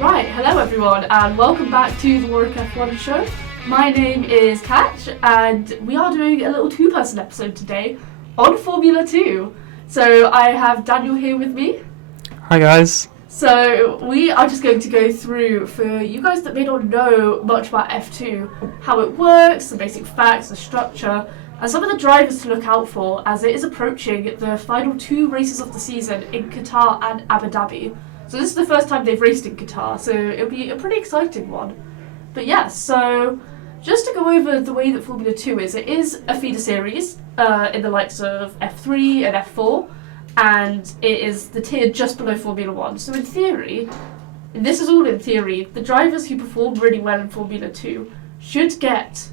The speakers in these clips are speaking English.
Right, hello everyone, and welcome back to the Warwick F1 Show. My name is Katch, and we are doing a little two-person episode today on Formula 2. So I have Daniel here with me. Hi guys. So we are just going to go through, for you guys that may not know much about F2, how it works, the basic facts, the structure, and some of the drivers to look out for as it is approaching the final two races of the season in Qatar and Abu Dhabi. So this is the first time they've raced in Qatar, so it'll be a pretty exciting one. But yeah, so just to go over the way that Formula 2 is, it is a feeder series in the likes of F3 and F4, and it is the tier just below Formula 1. So in theory, this is all in theory, the drivers who perform really well in Formula 2 should get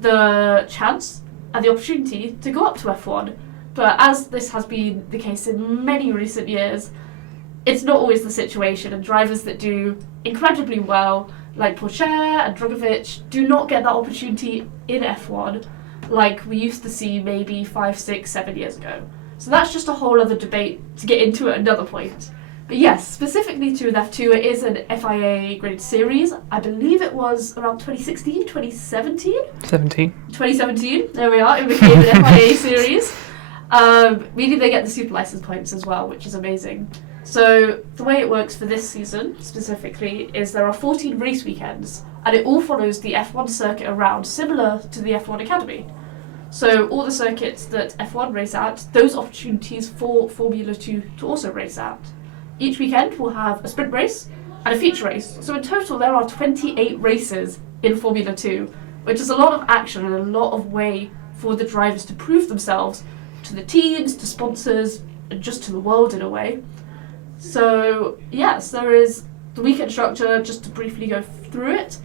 the chance and the opportunity to go up to F1. But as this has been the case in many recent years, it's not always the situation, and drivers that do incredibly well, like Porsche and Drugovich, do not get that opportunity in F1 like we used to see maybe 5, 6, 7 years ago. So that's just a whole other debate to get into at another point. But yes, specifically to F2, it is an FIA graded series. I believe it was around 2016, 2017? 2017, there we are, it became an FIA series. Meaning they get the super license points as well, which is amazing. So the way it works for this season specifically is there are 14 race weekends, and it all follows the F1 circuit around, similar to the F1 Academy. So all the circuits that F1 race at, those opportunities for Formula 2 to also race at. Each weekend will have a sprint race and a feature race. So in total there are 28 races in Formula 2, which is a lot of action and a lot of way for the drivers to prove themselves to the teams, to sponsors, and just to the world in a way. So yes, there is the weekend structure, just to briefly go through it.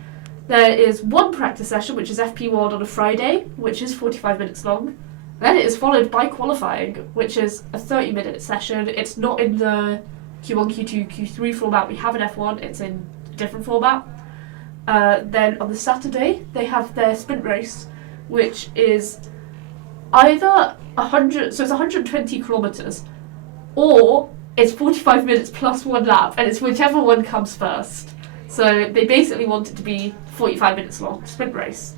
There is one practice session, which is FP1 on a Friday, which is 45 minutes long. Then it is followed by qualifying, which is a 30-minute session. It's not in the Q1, Q2, Q3 format we have in F1, it's in a different format. Then on the Saturday, they have their sprint race, which is either 100, so it's 120 kilometres, or it's 45 minutes plus one lap, and it's whichever one comes first. So they basically want it to be 45 minutes long sprint race.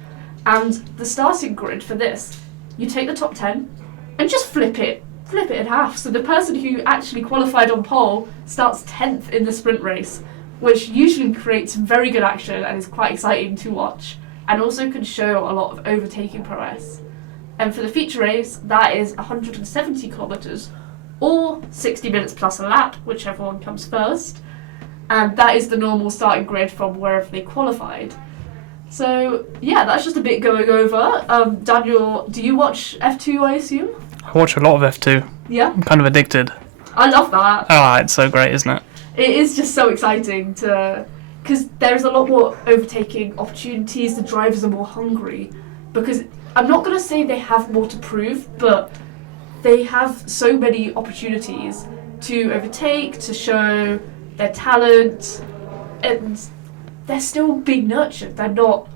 And the starting grid for this, you take the top 10 and just flip it in half. So the person who actually qualified on pole starts 10th in the sprint race, which usually creates very good action and is quite exciting to watch, and also can show a lot of overtaking prowess. And for the feature race, that is 170 kilometres, or 60 minutes plus a lap, whichever one comes first. And that is the normal starting grid from wherever they qualified. So yeah, that's just a bit going over. Daniel, do you watch F2, I assume? I watch a lot of F2. Yeah? I'm kind of addicted. I love that. Oh, it's so great, isn't it? It is just so exciting because there's a lot more overtaking opportunities, the drivers are more hungry. Because I'm not going to say they have more to prove, but they have so many opportunities to overtake, to show their talent, and they're still being nurtured. They're not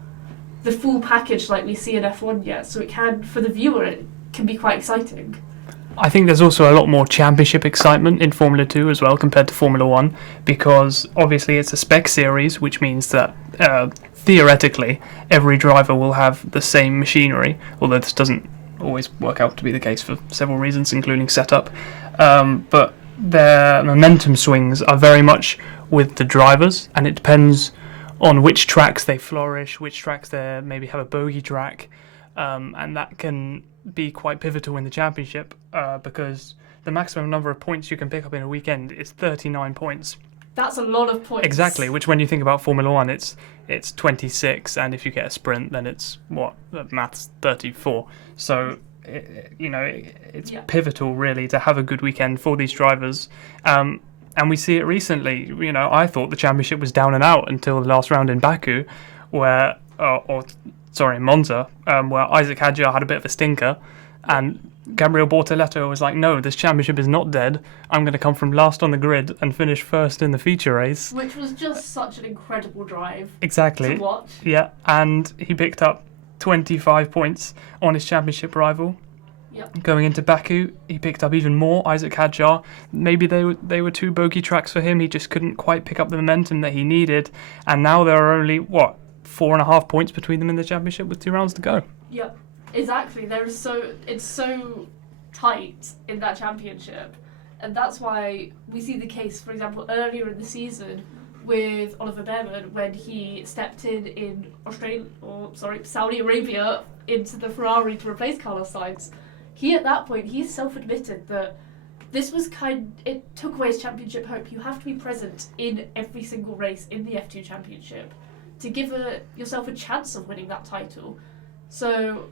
the full package like we see in F1 yet, so it can, for the viewer, it can be quite exciting. I think there's also a lot more championship excitement in Formula 2 as well compared to Formula 1, because obviously it's a spec series, which means that theoretically every driver will have the same machinery, although this doesn't always work out to be the case for several reasons, including setup. But their momentum swings are very much with the drivers, and it depends on which tracks they flourish, which tracks they maybe have a bogey track, and that can be quite pivotal in the championship, because the maximum number of points you can pick up in a weekend is 39 points. That's a lot of points. Exactly, which when you think about Formula 1, it's 26, and if you get a sprint, then it's, maths 34. So, it's pivotal, really, to have a good weekend for these drivers. And we see it recently. I thought the championship was down and out until the last round in Baku, Monza, where Isaac Hadjar had a bit of a stinker, and Gabriel Bortoleto was like, no, this championship is not dead. I'm going to come from last on the grid and finish first in the feature race. Which was just such an incredible drive. Exactly. To watch. Yeah, and he picked up 25 points on his championship rival. Yep. Going into Baku, he picked up even more. Isaac Hadjar, maybe they were two bogey tracks for him. He just couldn't quite pick up the momentum that he needed. And now there are only, 4.5 points between them in the championship with 2 rounds to go. Yep, exactly. It's so tight in that championship. And that's why we see the case, for example, earlier in the season with Oliver Behrman when he stepped in Saudi Arabia into the Ferrari to replace Carlos Sainz. At that point, he self-admitted that this was it took away his championship hope. You have to be present in every single race in the F2 championship to give yourself a chance of winning that title. So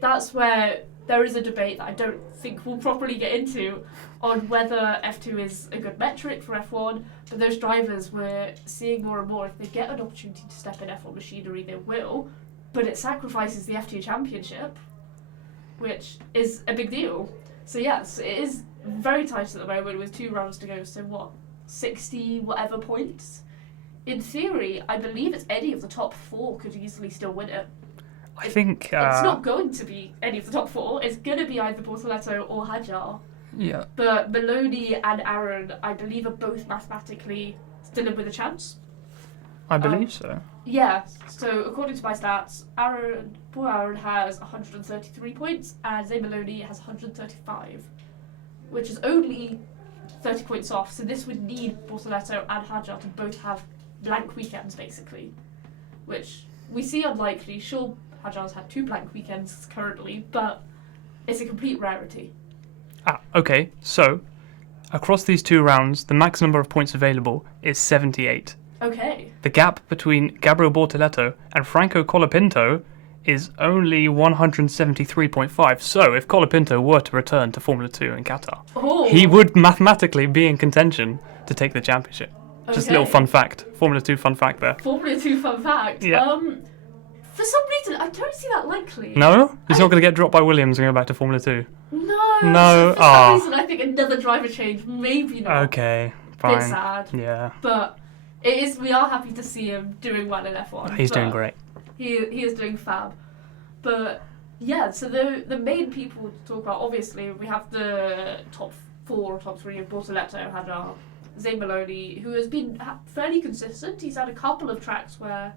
that's where there is a debate that I don't think we'll properly get into on whether F2 is a good metric for F1, but those drivers we're seeing more and more, if they get an opportunity to step in F1 machinery, they will, but it sacrifices the F2 championship, which is a big deal. So yes, it is very tight at the moment with 2 rounds to go, so 60 whatever points? In theory, I believe it's any of the top 4 could easily still win it. I think... it's not going to be any of the top 4, it's going to be either Bortoleto or Hadjar. Yeah. But Maloney and Aaron, I believe, are both mathematically still in with a chance. I believe so. Yeah, so according to my stats, poor Aaron has 133 points and Zay Maloney has 135, which is only 30 points off, so this would need Bortoleto and Hadjar to both have blank weekends, basically, which we see unlikely. Sure, Hadjar's had 2 blank weekends currently, but it's a complete rarity. Okay, so across these 2 rounds, the max number of points available is 78. Okay. The gap between Gabriel Bortoleto and Franco Colapinto is only 173.5. So if Colapinto were to return to Formula 2 in Qatar, he would mathematically be in contention to take the championship. Okay. Just a little fun fact. Formula 2 fun fact there. Formula 2 fun fact? Yeah. For some reason, I don't see that likely. No? He's not going to get dropped by Williams and go back to Formula 2? No. For some reason, I think another driver change, maybe not. Okay, fine. Bit sad. Yeah. But we are happy to see him doing well in F1. He's doing great. He is doing fab. But yeah, so the main people to talk about, obviously, we have the top 4 or top 3 of Bortoleto, Hadjar, Zay Maloney, who has been fairly consistent. He's had a couple of tracks where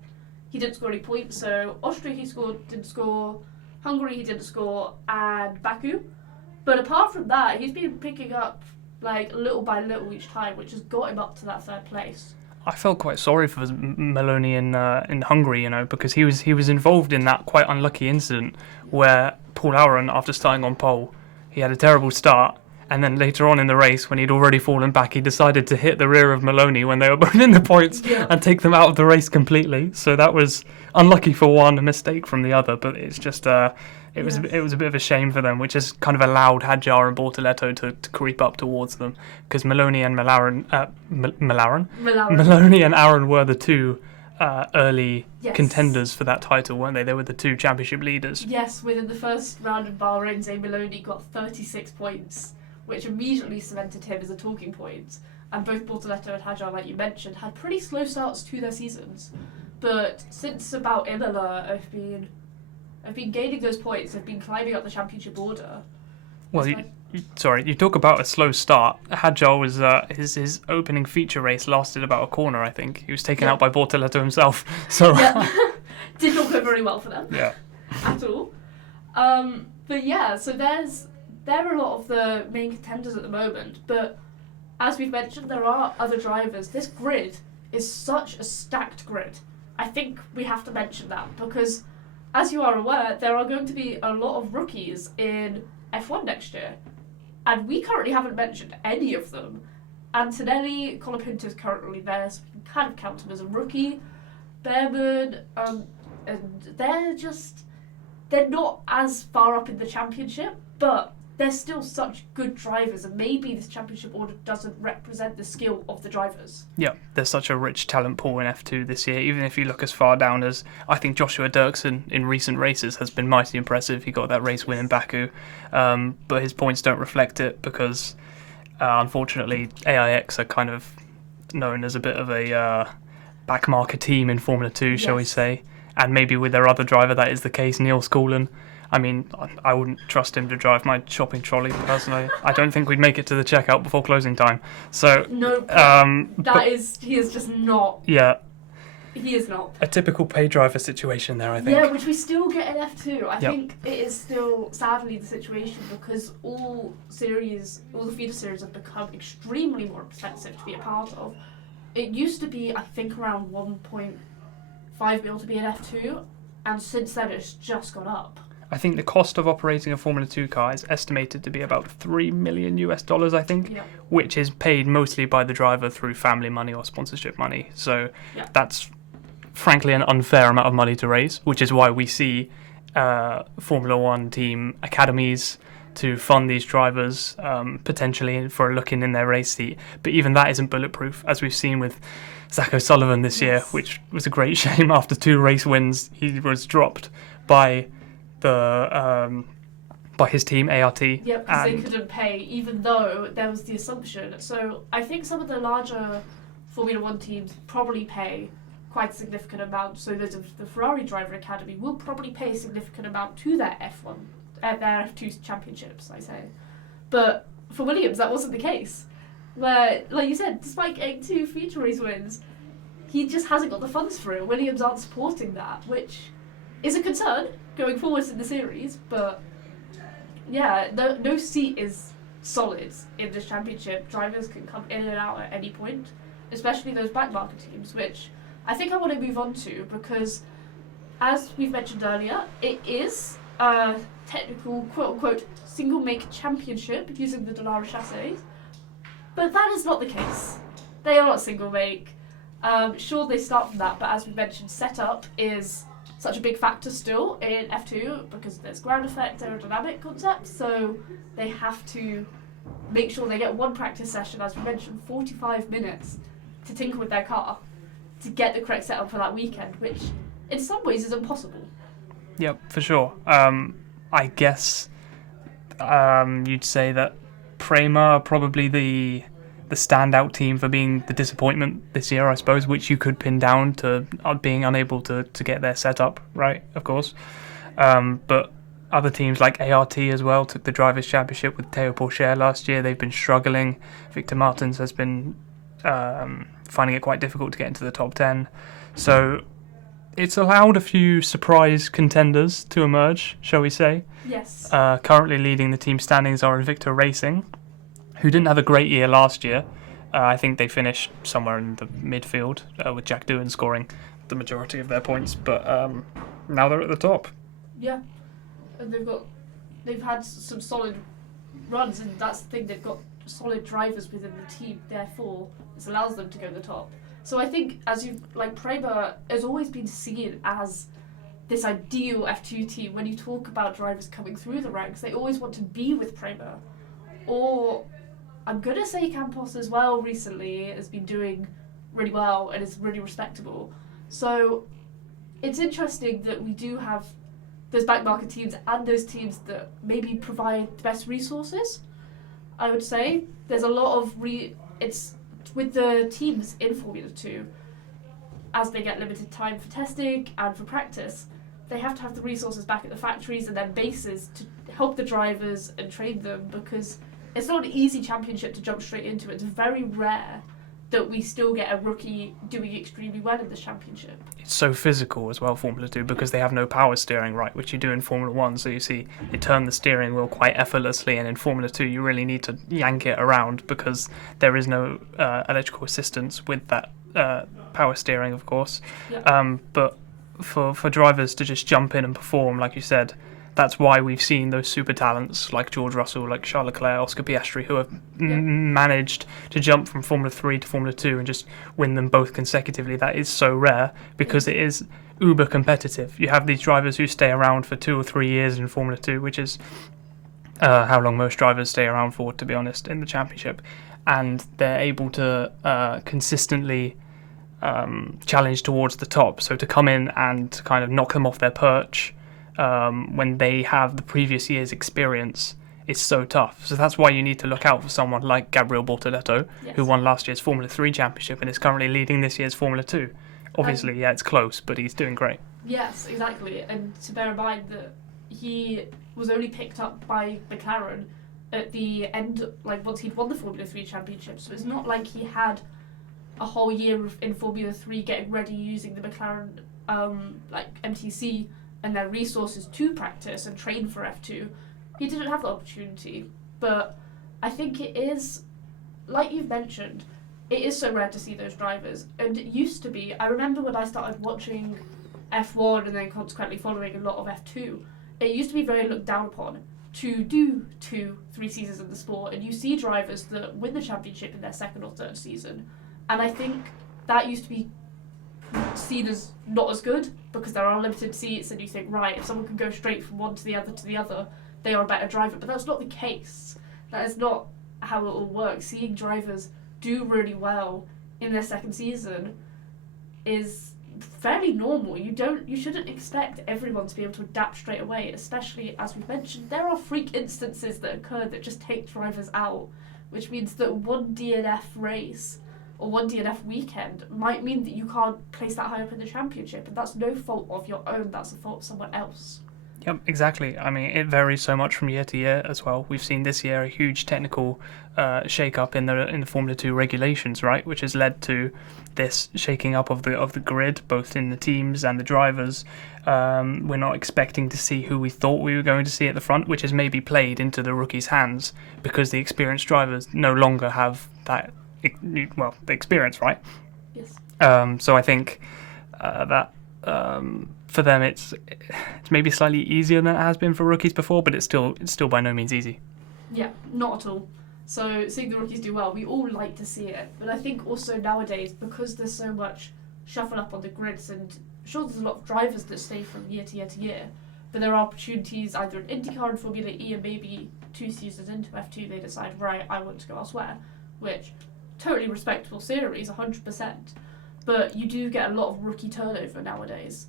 he didn't score any points. So Austria didn't score, Hungary he didn't score, and Baku. But apart from that, he's been picking up little by little each time, which has got him up to that 3rd place. I felt quite sorry for Maloney in Hungary, because he was involved in that quite unlucky incident where Paul Aaron, after starting on pole, he had a terrible start, and then later on in the race, when he'd already fallen back, he decided to hit the rear of Maloney when they were both in the points and take them out of the race completely. So that was unlucky for one, a mistake from the other, but it's just it was a bit of a shame for them, which has kind of allowed Hadjar and Bortoleto to creep up towards them, because Maloney and Mallory and Aaron were the 2 early contenders for that title, weren't they? They were the 2 championship leaders. Yes, within the first round of Bahrain, Zay Maloney got 36 points, which immediately cemented him as a talking point. And both Bortoleto and Hadjar, like you mentioned, had pretty slow starts to their seasons. But since about Imola, I've been gaining those points. I've been climbing up the championship order. Well, you talk about a slow start. Hadjar was his opening feature race lasted about a corner, I think. He was taken out by Bortoleto himself. So did not go very well for them. Yeah. At all. But yeah, so there are a lot of the main contenders at the moment, but as we've mentioned, there are other drivers. This grid is such a stacked grid. I think we have to mention that because, as you are aware, there are going to be a lot of rookies in F1 next year, and we currently haven't mentioned any of them. Antonelli, Colapinto is currently there, so we can kind of count him as a rookie. Behrman, and they're not as far up in the championship, but they're still such good drivers, and maybe this championship order doesn't represent the skill of the drivers. Yeah, there's such a rich talent pool in F2 this year, even if you look as far down as, I think Joshua Dirksen in recent races has been mighty impressive. He got that race win in Baku, but his points don't reflect it because, unfortunately, AIX are kind of known as a bit of a backmarker team in Formula 2, shall we say, and maybe with their other driver that is the case, Neil Scoulin. I mean, I wouldn't trust him to drive my shopping trolley personally. I don't think we'd make it to the checkout before closing time. So No, he is just not. Yeah, He is not. a typical pay driver situation there, I think. Yeah, which we still get in F2. I Yep. think it is still, sadly, the situation because all the feeder series have become extremely more expensive to be a part of. It used to be, I think, around 1.5 mil to be an F2, and since then it's just gone up. I think the cost of operating a Formula 2 car is estimated to be about $3 million US, I think, Yeah. which is paid mostly by the driver through family money or sponsorship money. So Yeah. that's frankly an unfair amount of money to raise, which is why we see Formula 1 team academies to fund these drivers potentially for a look in their race seat. But even that isn't bulletproof, as we've seen with Zach O'Sullivan this year, which was a great shame. After 2 race wins, he was dropped by his team, ART. Yeah, because they couldn't pay, even though there was the assumption. So I think some of the larger Formula 1 teams probably pay quite a significant amount. So those of the Ferrari Driver Academy will probably pay a significant amount to their F1, their F2 championships, I say. But for Williams, that wasn't the case. Where, like you said, despite getting 2 feature race wins, he just hasn't got the funds for it. Williams aren't supporting that, which is a concern going forwards in the series. But yeah, no seat is solid in this championship. Drivers can come in and out at any point, especially those back market teams, which I think I want to move on to because, as we've mentioned earlier, it is a technical quote-unquote single-make championship using the Dallara chassis, but that is not the case. They are not single-make. Sure, they start from that, but as we mentioned, setup is such a big factor still in F2 because there's ground effect, aerodynamic concepts, so they have to make sure they get one practice session, as we mentioned, 45 minutes to tinker with their car to get the correct setup for that weekend, which in some ways is impossible. Yep, for sure. I guess you'd say that Prema are probably the standout team for being the disappointment this year, I suppose, which you could pin down to being unable to get their setup right, of course. But other teams like ART as well took the Drivers' Championship with Théo Pourchaire last year. They've been struggling. Victor Martins has been finding it quite difficult to get into the top 10. So it's allowed a few surprise contenders to emerge, shall we say. Yes. Currently leading the team standings are Invicta Racing, who didn't have a great year last year. I think they finished somewhere in the midfield with Jack Doohan scoring the majority of their points, but now they're at the top. Yeah, and they've had some solid runs, and that's the thing, they've got solid drivers within the team, therefore this allows them to go to the top. So I think, Prema has always been seen as this ideal F2 team. When you talk about drivers coming through the ranks, they always want to be with Prema. Or, I'm going to say Campos as well recently has been doing really well and is really respectable. So it's interesting that we do have those back market teams and those teams that maybe provide the best resources. I would say there's a lot of it's with the teams in Formula 2, as they get limited time for testing and for practice, they have to have the resources back at the factories and their bases to help the drivers and train them, because it's not an easy championship to jump straight into. It's very rare that we still get a rookie doing extremely well in this championship. It's so physical as well, Formula 2, because they have no power steering, right, which you do in Formula 1. So you see, they turn the steering wheel quite effortlessly, and in Formula 2 you really need to yank it around because there is no electrical assistance with that power steering, of course. Yeah. But for drivers to just jump in and perform, like you said, that's why we've seen those super talents like George Russell, like Charles Leclerc, Oscar Piastri, who have managed to jump from Formula 3 to Formula 2 and just win them both consecutively. That is so rare because it is uber competitive. You have these drivers who stay around for 2 or 3 years in Formula 2, which is how long most drivers stay around for, to be honest, in the championship. And they're able to consistently challenge towards the top. So to come in and kind of knock them off their perch when they have the previous year's experience is so tough. So that's why you need to look out for someone like Gabriel Bortoletto, who won last year's Formula 3 championship and is currently leading this year's Formula 2. Obviously, it's close, but he's doing great. Yes, exactly. And to bear in mind that he was only picked up by McLaren at the end, like once he'd won the Formula 3 championship. So it's not like he had a whole year in Formula 3 getting ready using the McLaren like MTC and their resources to practice and train for F2. He didn't have the opportunity. But I think it is, like you've mentioned, it is so rare to see those drivers. And it used to be, I remember when I started watching F1 and then consequently following a lot of F2, it used to be very looked down upon to do 2-3 seasons in the sport, and you see drivers that win the championship in their second or third season, and I think that used to be seen as not as good because there are limited seats, and you think, right, if someone can go straight from one to the other, they are a better driver. But that's not the case. That is not how it will work. Seeing drivers do really well in their second season is fairly normal. You shouldn't expect everyone to be able to adapt straight away, especially as we've mentioned, there are freak instances that occur that just take drivers out, which means that one DNF race or one DNF weekend might mean that you can't place that high up in the championship, and that's no fault of your own, that's the fault of someone else. Yep, exactly. I mean, it varies so much from year to year as well. We've seen this year a huge technical shake-up in the Formula 2 regulations, right, which has led to this shaking up of the grid, both in the teams and the drivers. We're not expecting to see who we thought we were going to see at the front, which has maybe played into the rookies' hands because the experienced drivers no longer have that, the experience, right? Yes. So I think that for them it's maybe slightly easier than it has been for rookies before, but it's still by no means easy. Yeah, not at all. So seeing the rookies do well, we all like to see it. But I think also nowadays, because there's so much shuffle up on the grids, and sure there's a lot of drivers that stay from year to year to year, but there are opportunities either in IndyCar and Formula E, and maybe 2 seasons into F2 they decide, right, I want to go elsewhere, which totally respectable series, 100%. But you do get a lot of rookie turnover nowadays,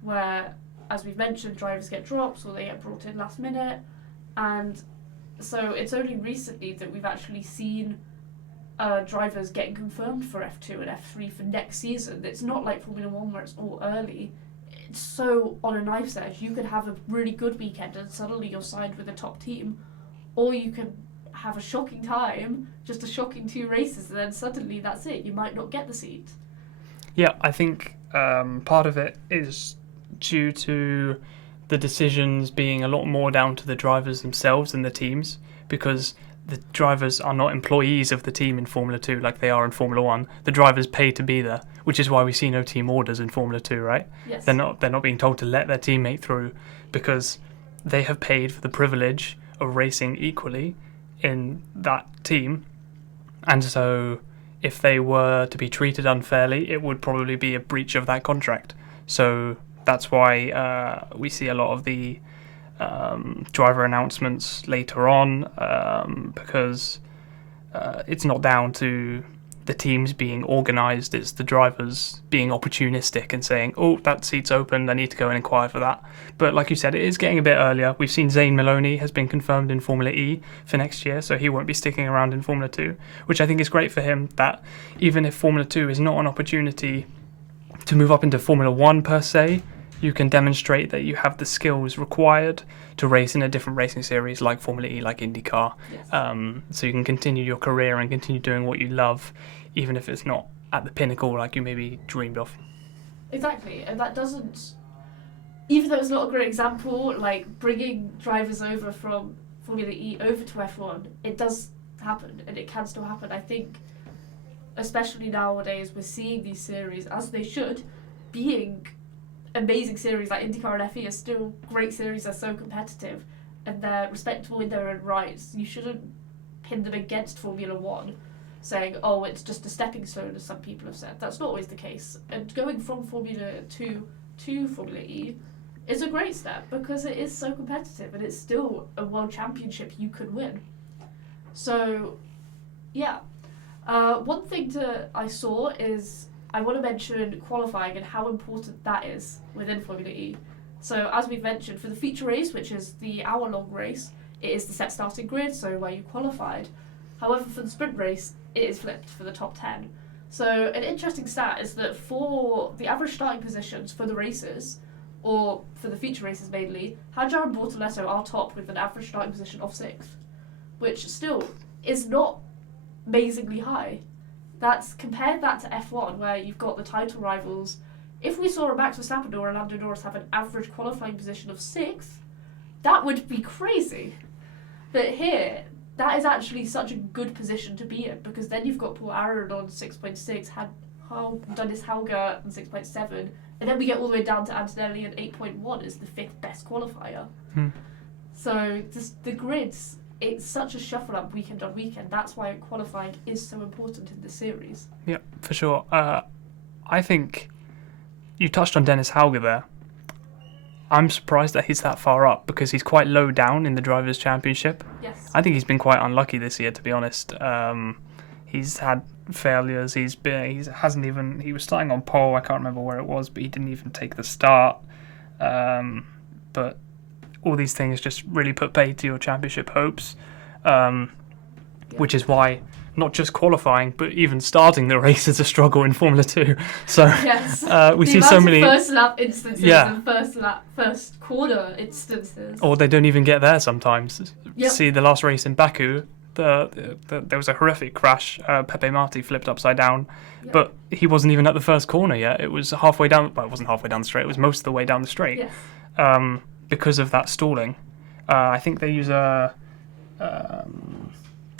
where, as we've mentioned, drivers get drops or they get brought in last minute, and so it's only recently that we've actually seen drivers getting confirmed for F2 and F3 for next season. It's not like Formula 1 where it's all early. It's so on a knife's edge. You could have a really good weekend and suddenly you're signed with a top team, or you can have a shocking time, just a shocking 2 races, and then suddenly that's it. You might not get the seat. Yeah, I think part of it is due to the decisions being a lot more down to the drivers themselves than the teams, because the drivers are not employees of the team in Formula 2 like they are in Formula 1. The drivers pay to be there, which is why we see no team orders in Formula 2, right? Yes. They're not being told to let their teammate through because they have paid for the privilege of racing equally in that team, and so if they were to be treated unfairly, it would probably be a breach of that contract. So that's why we see a lot of the driver announcements later on, because it's not down to the teams being organised, it's the drivers being opportunistic and saying, oh, that seat's open, I need to go and inquire for that. But like you said, it is getting a bit earlier. We've seen Zane Maloney has been confirmed in Formula E for next year, so he won't be sticking around in Formula 2, which I think is great for him, that even if Formula 2 is not an opportunity to move up into Formula 1 per se, you can demonstrate that you have the skills required to race in a different racing series like Formula E, like IndyCar. Yes. So you can continue your career and continue doing what you love, even if it's not at the pinnacle like you maybe dreamed of. Exactly, and that doesn't, even though it's not a great example, like bringing drivers over from Formula E over to F1, it does happen, and it can still happen. I think, especially nowadays, we're seeing these series, as they should, being amazing series like IndyCar and FE are still great series. They're so competitive and they're respectable in their own rights. You shouldn't pin them against Formula 1 saying, oh, it's just a stepping stone, as some people have said. That's not always the case. And going from Formula 2 to Formula E is a great step because it is so competitive and it's still a world championship you could win. So, yeah. One thing that I saw is I want to mention qualifying and how important that is within Formula E. So as we've mentioned, for the feature race, which is the hour-long race, it is the set starting grid, so where you qualified. However, for the sprint race, it is flipped for the top 10. So an interesting stat is that for the average starting positions for the races, or for the feature races mainly, had Jaron Bortoletto our top with an average starting position of 6th, which still is not amazingly high. Compare that to F1, where you've got the title rivals. If we saw a Max Verstappen or a Lando Norris have an average qualifying position of 6th, that would be crazy. But here, that is actually such a good position to be in, because then you've got Paul Aaron on 6.6, had Dennis Hauger on 6.7, and then we get all the way down to Antonelli at 8.1 as the 5th best qualifier. So the grids, it's such a shuffle up weekend on weekend. That's why qualifying is so important in this series. Yeah, for sure. I think you touched on Dennis Hauger there. I'm surprised that he's that far up because he's quite low down in the Drivers' Championship. Yes. I think he's been quite unlucky this year, to be honest. He's had failures. He was starting on pole. I can't remember where it was, but he didn't even take the start. But all these things just really put pay to your championship hopes, which is why not just qualifying, but even starting the race is a struggle in Formula 2. So yes. We see so many first lap instances and first corner instances. Or they don't even get there sometimes. Yep. See the last race in Baku, there was a horrific crash. Pepe Marti flipped upside down, but he wasn't even at the first corner yet. It was halfway down. Well, it wasn't halfway down the straight. It was most of the way down the straight. Yes. Because of that stalling. I think they use a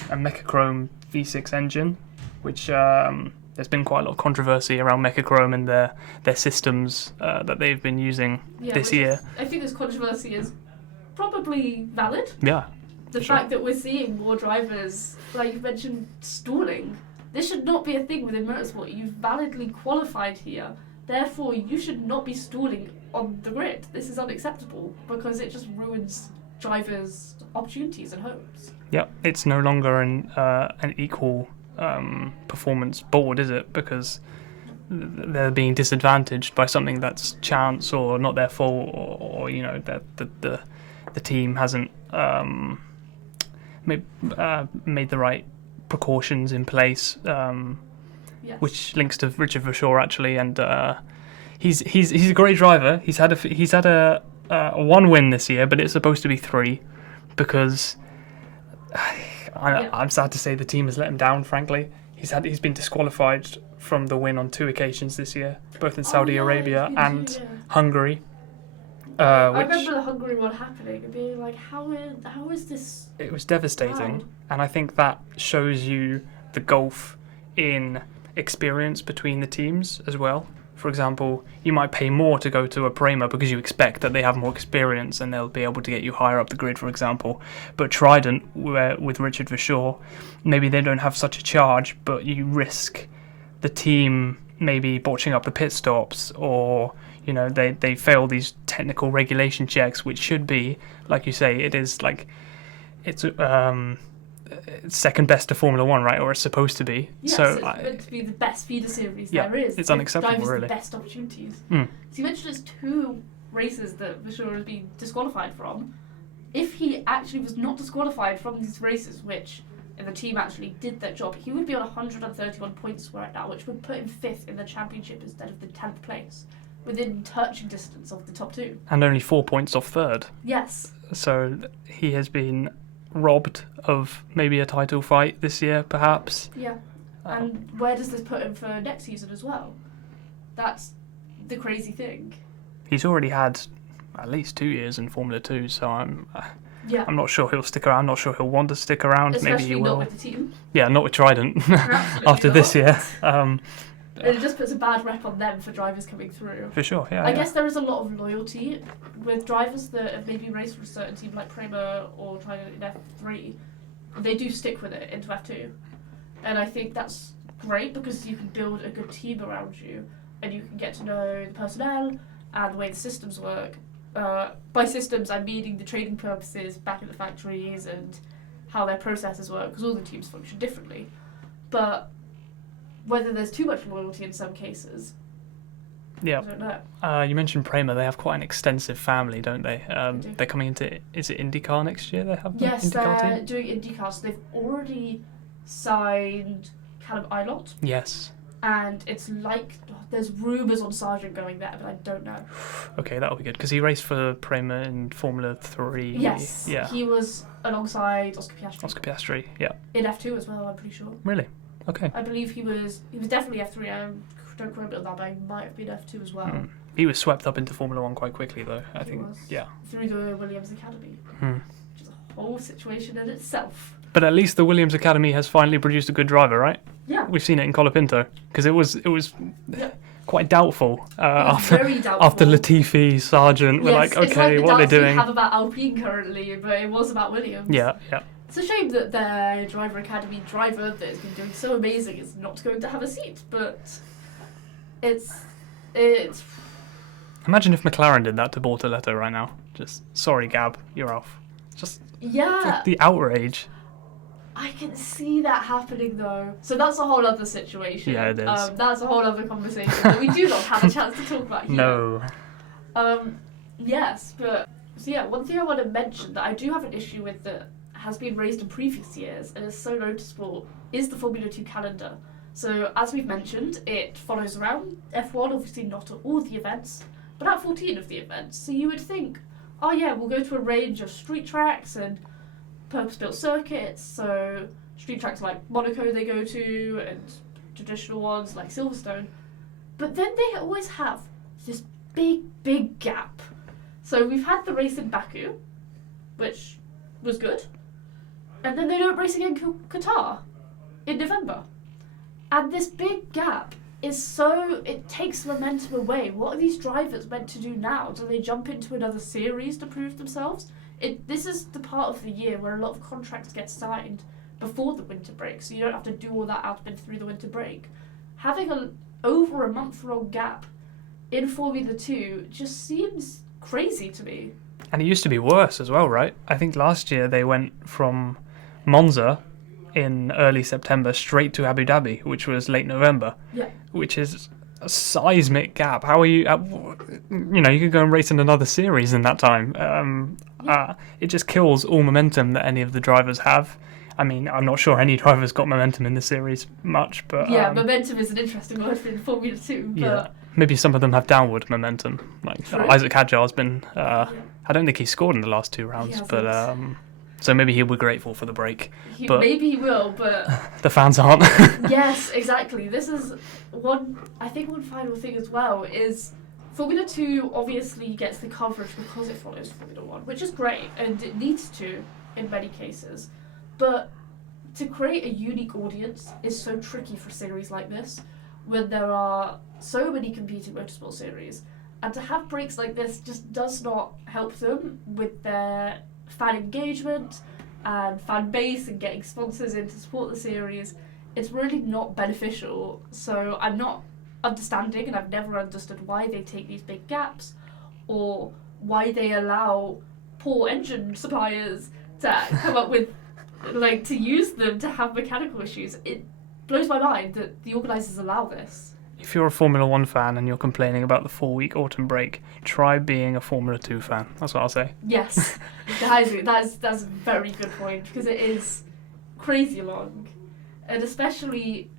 Mechachrome V6 engine, which there's been quite a lot of controversy around Mechachrome and their systems that they've been using this year. I think this controversy is probably valid. Yeah. The fact that we're seeing more drivers, like you mentioned, stalling. This should not be a thing within motorsport. You've validly qualified here. Therefore, you should not be stalling on the grid. This is unacceptable because it just ruins drivers' opportunities and hopes. Yeah, it's no longer an equal performance board, is it? Because they're being disadvantaged by something that's chance or not their fault, or that the team hasn't made the right precautions in place. Yes. Which links to Richard Verschoor actually, and he's a great driver. He's had a 1 win this year, but it's supposed to be 3 because I'm sad to say the team has let him down. Frankly, he's been disqualified from the win on 2 occasions this year, both in Saudi Arabia and Hungary. I remember the Hungary one happening and being like, how is this? It was devastating, and I think that shows you the gulf in experience between the teams as well. For example, you might pay more to go to a Prema because you expect that they have more experience and they'll be able to get you higher up the grid, for example. But Trident, with Richard Verschoor, maybe they don't have such a charge, but you risk the team maybe botching up the pit stops, or they fail these technical regulation checks, which should be, like you say, it's second best to Formula 1, right? Or it's supposed to be. Yes, so it's meant to be the best feeder series there is. It's unacceptable, really. The best opportunities. So you mentioned there's 2 races that Verschoor has been disqualified from. If he actually was not disqualified from these races, which if the team actually did their job, he would be on 131 points right now, which would put him 5th in the championship instead of the 10th place, within touching distance of the top 2. And only 4 points off 3rd. Yes. So he has been robbed of maybe a title fight this year, perhaps. Yeah. And where does this put him for next season as well? That's the crazy thing. He's already had at least 2 years in Formula 2, so I'm not sure he'll stick around. I'm not sure he'll want to stick around. Especially maybe he will. not with the team. Yeah, not with Trident after this year. And it just puts a bad rep on them for drivers coming through. For sure, yeah. I guess there is a lot of loyalty with drivers that have maybe raced for a certain team like Prema or Trident in F3. They do stick with it into F2. And I think that's great because you can build a good team around you and you can get to know the personnel and the way the systems work. By systems, I'm meaning the training purposes back at the factories and how their processes work, because all the teams function differently. But whether there's too much loyalty in some cases, I don't know. You mentioned Prema. They have quite an extensive family, don't they? They do. They're coming into, is it IndyCar next year? They have the Yes, IndyCar they're team? doing IndyCar, so they've already signed Callum Ilott. Yes. and it's like there's rumours on Sargent going there, but I don't know. Okay, that'll be good because he raced for Prema in Formula 3. Yes, Yeah. he was alongside Oscar Piastri. Oscar Piastri, yeah. In F2 as well, I'm pretty sure. Really? Okay. I believe he was definitely F3. Don't quote me on that, but he might have been F2 as well. He was swept up into Formula 1 quite quickly, though. I think. Was, yeah. Through the Williams Academy, which is a whole situation in itself. But at least the Williams Academy has finally produced a good driver, right? Yeah. We've seen it in Colapinto because it was quite doubtful very doubtful after Latifi, Sargent. We're like, okay, it's like what are they doing? We have about Alpine currently, but it was about Williams. Yeah. It's a shame that their driver academy driver that has been doing so amazing is not going to have a seat, but it's. Imagine if McLaren did that to Bortoletto right now. Just sorry, Gab, you're off. Just the outrage. I can see that happening though. So that's a whole other situation. Yeah, it is. That's a whole other conversation that we do not have a chance to talk about here. No. Yes, but so yeah, one thing I want to mention that I do have an issue with that has been raised in previous years and is so noticeable is the Formula 2 calendar. So as we've mentioned, it follows around F1, obviously not at all the events, but at 14 of the events. So you would think, oh yeah, we'll go to a range of street tracks and purpose-built circuits, so street tracks like Monaco they go to, and traditional ones like Silverstone. But then they always have this big gap. So we've had the race in Baku, which was good, and then they don't race again in Qatar in November. And this big gap is so, it takes momentum away. What are these drivers meant to do now? Do they jump into another series to prove themselves? This is the part of the year where a lot of contracts get signed before the winter break, so you don't have to do all that admin through the winter break. Having over a month-long gap in Formula 2 just seems crazy to me. And it used to be worse as well, right? I think last year they went from Monza in early September straight to Abu Dhabi, which was late November. Yeah. Which is a seismic gap. How are you? You could go and race in another series in that time. It just kills all momentum that any of the drivers have. I mean, I'm not sure any driver's got momentum in the series much, but yeah, momentum is an interesting word in Formula 2. But yeah, maybe some of them have downward momentum. Like Isaac Hadjar's been. I don't think he scored in the last 2 rounds, but so maybe he'll be grateful for the break. Maybe he will, but the fans aren't. Yes, exactly. This is one final thing as well is Formula 2 obviously gets the coverage because it follows Formula 1, which is great, and it needs to in many cases. But to create a unique audience is so tricky for series like this, when there are so many competing motorsport series, and to have breaks like this just does not help them with their fan engagement and fan base and getting sponsors in to support the series. It's really not beneficial, so I'm not understanding, and I've never understood why they take these big gaps or why they allow poor engine suppliers to come up with, to use them to have mechanical issues. It blows my mind that the organisers allow this. If you're a Formula 1 fan and you're complaining about the 4-week autumn break, try being a Formula 2 fan. That's what I'll say. Yes, that's a very good point, because it is crazy long. And especially,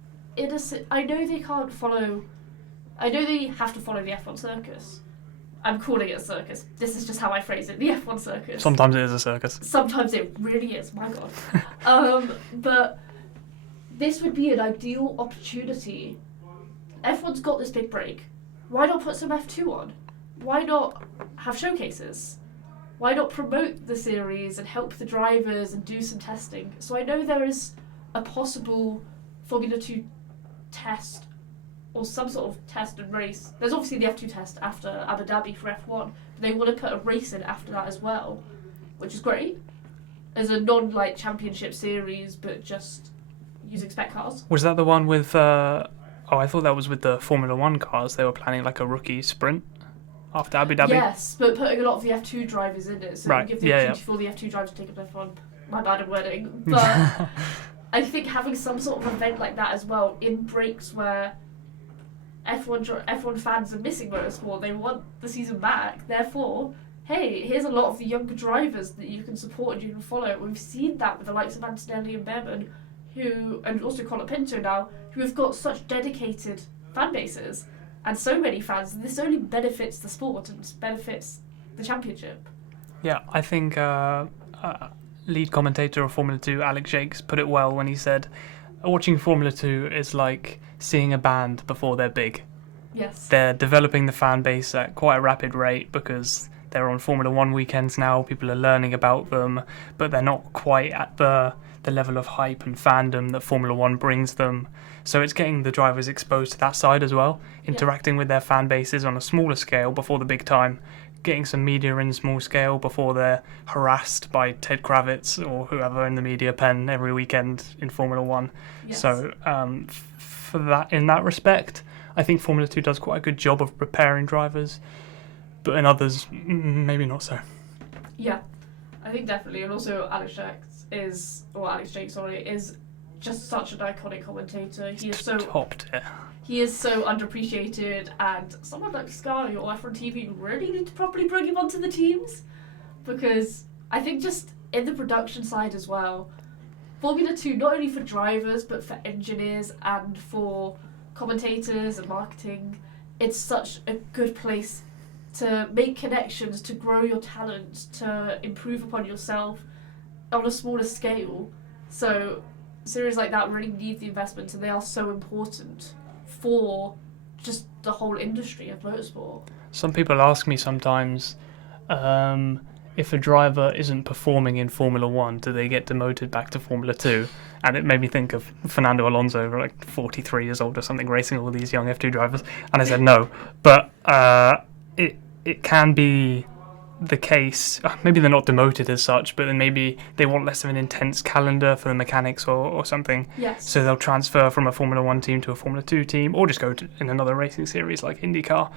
I know they can't follow... I know they have to follow the F1 circus. I'm calling it a circus. This is just how I phrase it, the F1 circus. Sometimes it is a circus. Sometimes it really is, my God. But this would be an ideal opportunity. F1's got this big break. Why not put some F2 on? Why not have showcases? Why not promote the series and help the drivers and do some testing? So I know there is a possible Formula 2 test or some sort of test and race. There's obviously the F2 test after Abu Dhabi for F1, but they want to put a race in after that as well, which is great. As a championship series, but just using spec cars. Was that the one with... I thought that was with the Formula 1 cars. They were planning a rookie sprint after Abu Dhabi. Yes, but putting a lot of the F2 drivers in it, so right. give the opportunity for the F2 drivers to take up F1. My bad at wording. But I think having some sort of event like that as well, in breaks where F1 fans are missing motorsport, they want the season back. Therefore, hey, here's a lot of the younger drivers that you can support and you can follow. We've seen that with the likes of Antonelli and Behrman, and also Colin Pinto now, who have got such dedicated fan bases and so many fans. This only benefits the sport and benefits the championship. Yeah, I think lead commentator of Formula 2, Alex Jakes, put it well when he said, watching Formula 2 is like seeing a band before they're big. Yes. They're developing the fan base at quite a rapid rate because they're on Formula 1 weekends now, people are learning about them, but they're not quite at the level of hype and fandom that Formula 1 brings them. So it's getting the drivers exposed to that side as well, interacting with their fan bases on a smaller scale before the big time, getting some media in small scale before they're harassed by Ted Kravitz or whoever in the media pen every weekend in Formula 1. Yes. So for that, in that respect, I think Formula 2 does quite a good job of preparing drivers, but in others, maybe not so. Yeah, I think definitely. And also Alex Jakes is just such an iconic commentator. He is so top tier. He is so underappreciated, and someone like Sky or F1 TV really need to properly bring him onto the teams, because I think just in the production side as well, Formula 2, not only for drivers but for engineers and for commentators and marketing, it's such a good place to make connections, to grow your talent, to improve upon yourself on a smaller scale. So series like that really need the investment, and they are so important for just the whole industry of motorsport. Some people ask me sometimes, if a driver isn't performing in Formula 1, do they get demoted back to Formula 2? And it made me think of Fernando Alonso, like 43 years old or something, racing all these young F2 drivers. And I said no. But it can be the case, maybe they're not demoted as such, but then maybe they want less of an intense calendar for the mechanics or something. Yes. So they'll transfer from a Formula 1 team to a Formula 2 team, or just go in another racing series like IndyCar.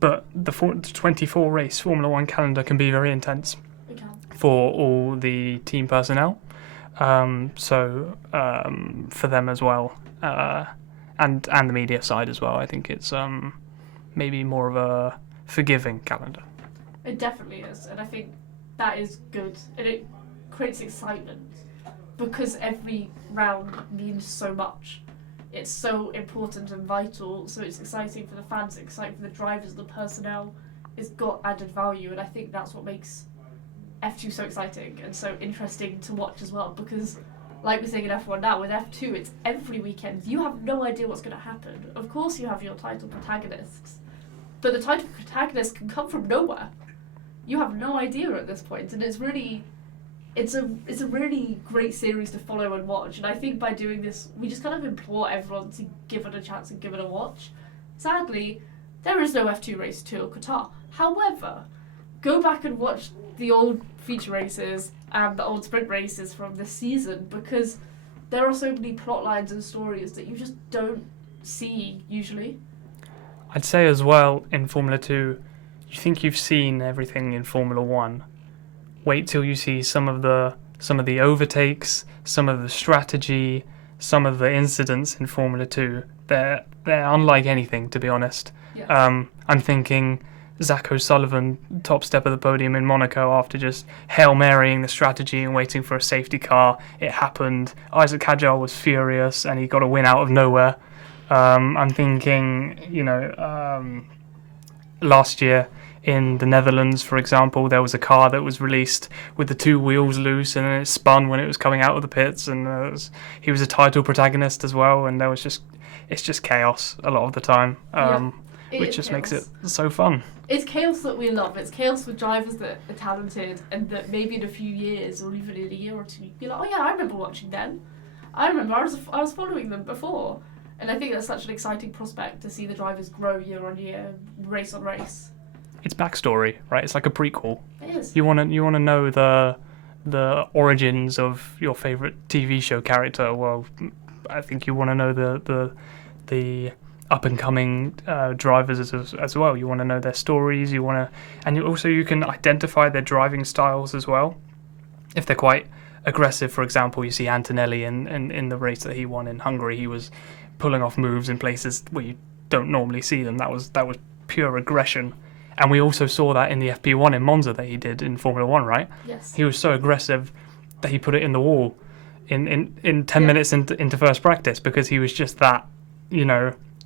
But the 24 race Formula 1 calendar can be very intense for all the team personnel. So for them as well, and the media side as well, I think it's maybe more of a forgiving calendar. It definitely is, and I think that is good, and it creates excitement because every round means so much. It's so important and vital, so it's exciting for the fans, it's exciting for the drivers, the personnel. It's got added value, and I think that's what makes F2 so exciting and so interesting to watch as well, because like we're saying in F1 now, with F2 it's every weekend. You have no idea what's going to happen. Of course you have your title protagonists, but the title protagonists can come from nowhere. You have no idea at this point, and it's a really great series to follow and watch. And I think by doing this, we just kind of implore everyone to give it a chance and give it a watch. Sadly, there is no F2 race till Qatar. However, go back and watch the old feature races and the old sprint races from this season, because there are so many plot lines and stories that you just don't see usually. I'd say as well, in Formula 2, you think you've seen everything in Formula 1. Wait till you see some of the overtakes, some of the strategy, some of the incidents in Formula 2. They're unlike anything, to be honest. Yes. I'm thinking Zach O'Sullivan, top step of the podium in Monaco after just Hail Marying the strategy and waiting for a safety car. It happened. Isaac Hadjar was furious and he got a win out of nowhere. I'm thinking, last year in the Netherlands, for example, there was a car that was released with the two wheels loose, and then it spun when it was coming out of the pits, and he was a title protagonist as well, and it's just chaos a lot of the time, which just makes it so fun. It's chaos that we love. It's chaos with drivers that are talented, and that maybe in a few years or even in a year or two, you'd be like, oh yeah, I remember watching them. I was following them before. And I think that's such an exciting prospect to see the drivers grow year on year, race on race. It's backstory, right? It's like a prequel. It is. You want to know the origins of your favorite TV show character. Well, I think you want to know the up and coming drivers as well. You want to know their stories. You can identify their driving styles as well. If they're quite aggressive, for example, you see Antonelli in the race that he won in Hungary. He was pulling off moves in places where you don't normally see them. That was pure aggression. And we also saw that in the FP1 in Monza that he did in Formula 1, right? Yes. He was so aggressive that he put it in the wall in 10 minutes into first practice, because he was just that,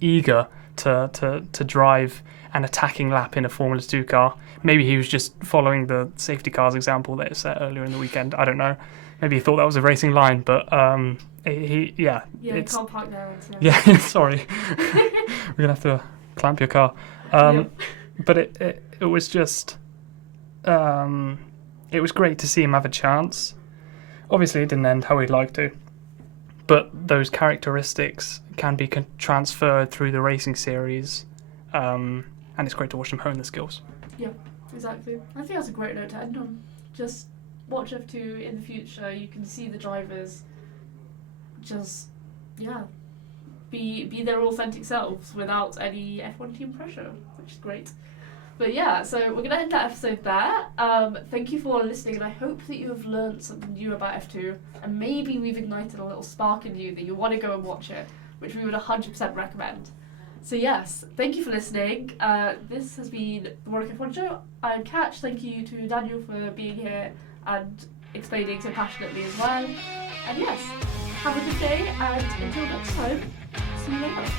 eager to drive an attacking lap in a Formula 2 car. Maybe he was just following the safety cars example that it set earlier in the weekend. I don't know. Maybe he thought that was a racing line, but you can't park there. Yeah, sorry. We're gonna have to clamp your car. But it was just it was great to see him have a chance. Obviously, it didn't end how we'd like to, but those characteristics can be transferred through the racing series, and it's great to watch them hone the skills. Yeah, exactly. I think that's a great note to end on. Just watch F2 in the future. You can see the drivers just, be their authentic selves without any F1 team pressure, which is great. But yeah, so we're going to end that episode there. Thank you for listening, and I hope that you have learned something new about F2, and maybe we've ignited a little spark in you that you want to go and watch it, which we would 100% recommend. So yes, thank you for listening. This has been the Warwick F1 Show. I'm Katch. Thank you to Daniel for being here and explaining so passionately as well. And yes, have a good day, and until next time, see you later.